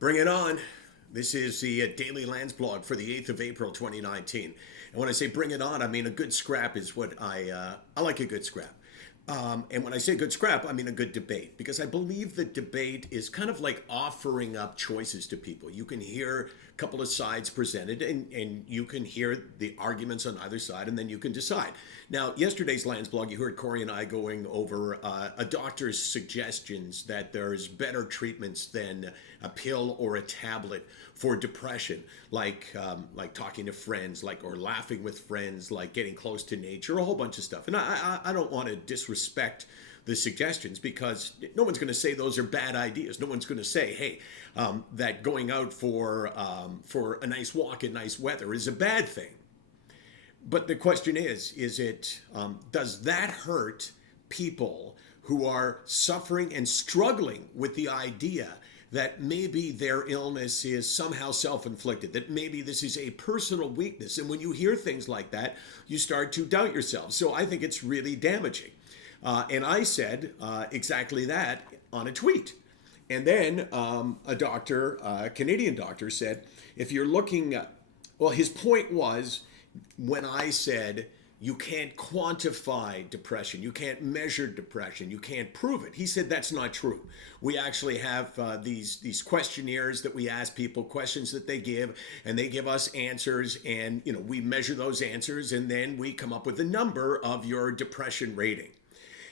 Bring it on. This is the daily Landsblog for the 8th of April 2019. And when I say bring it on, I mean a good scrap is what I like a good scrap. And when I say good scrap, I mean a good debate because I believe that debate is kind of like offering up choices to people. You can hear a couple of sides presented and you can hear the arguments on either side and then you can decide. Now, yesterday's Landsblog, you heard Corey and I going over a doctor's suggestions that there's better treatments than a pill or a tablet for depression, like talking to friends, or laughing with friends, like getting close to nature, a whole bunch of stuff. And I don't want to disrespect the suggestions because no one's going to say those are bad ideas. No one's going to say, hey, that going out for a nice walk in nice weather is a bad thing. But the question is it does that hurt people who are suffering and struggling with the idea that maybe their illness is somehow self-inflicted, that maybe this is a personal weakness? And when you hear things like that, you start to doubt yourself. So I think it's really damaging. And I said exactly that on a tweet. And then a doctor, a Canadian doctor, said, if you're looking at, well, his point was when I said you can't quantify depression, you can't measure depression, you can't prove it. He said that's not true. We actually have these questionnaires that we ask people, questions that they give, and they give us answers, and we measure those answers, and then we come up with a number of your depression rating.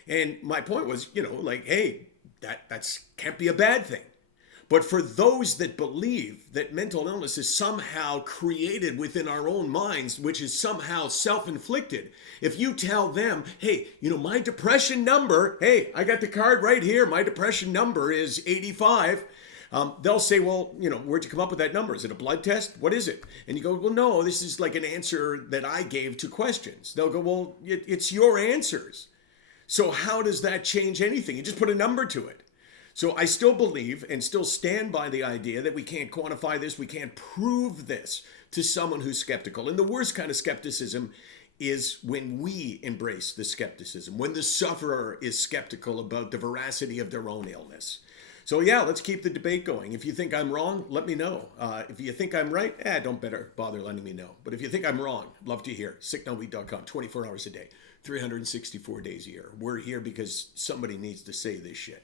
And my point was, hey, that's can't be a bad thing. But for those that believe that mental illness is somehow created within our own minds, which is somehow self-inflicted, if you tell them, hey, my depression number, hey, I got the card right here, my depression number is 85, they'll say, well, where'd you come up with that number? Is it a blood test? What is it? And you go, well, no, this is like an answer that I gave to questions. They'll go, well, it's your answers. So how does that change anything? You just put a number to it. So I still believe and still stand by the idea that we can't quantify this, we can't prove this to someone who's skeptical. And the worst kind of skepticism is when we embrace the skepticism, when the sufferer is skeptical about the veracity of their own illness. So yeah, let's keep the debate going. If you think I'm wrong, let me know. If you think I'm right, don't better bother letting me know. But if you think I'm wrong, love to hear. SickNotWeak.com, 24 hours a day, 364 days a year. We're here because somebody needs to say this shit.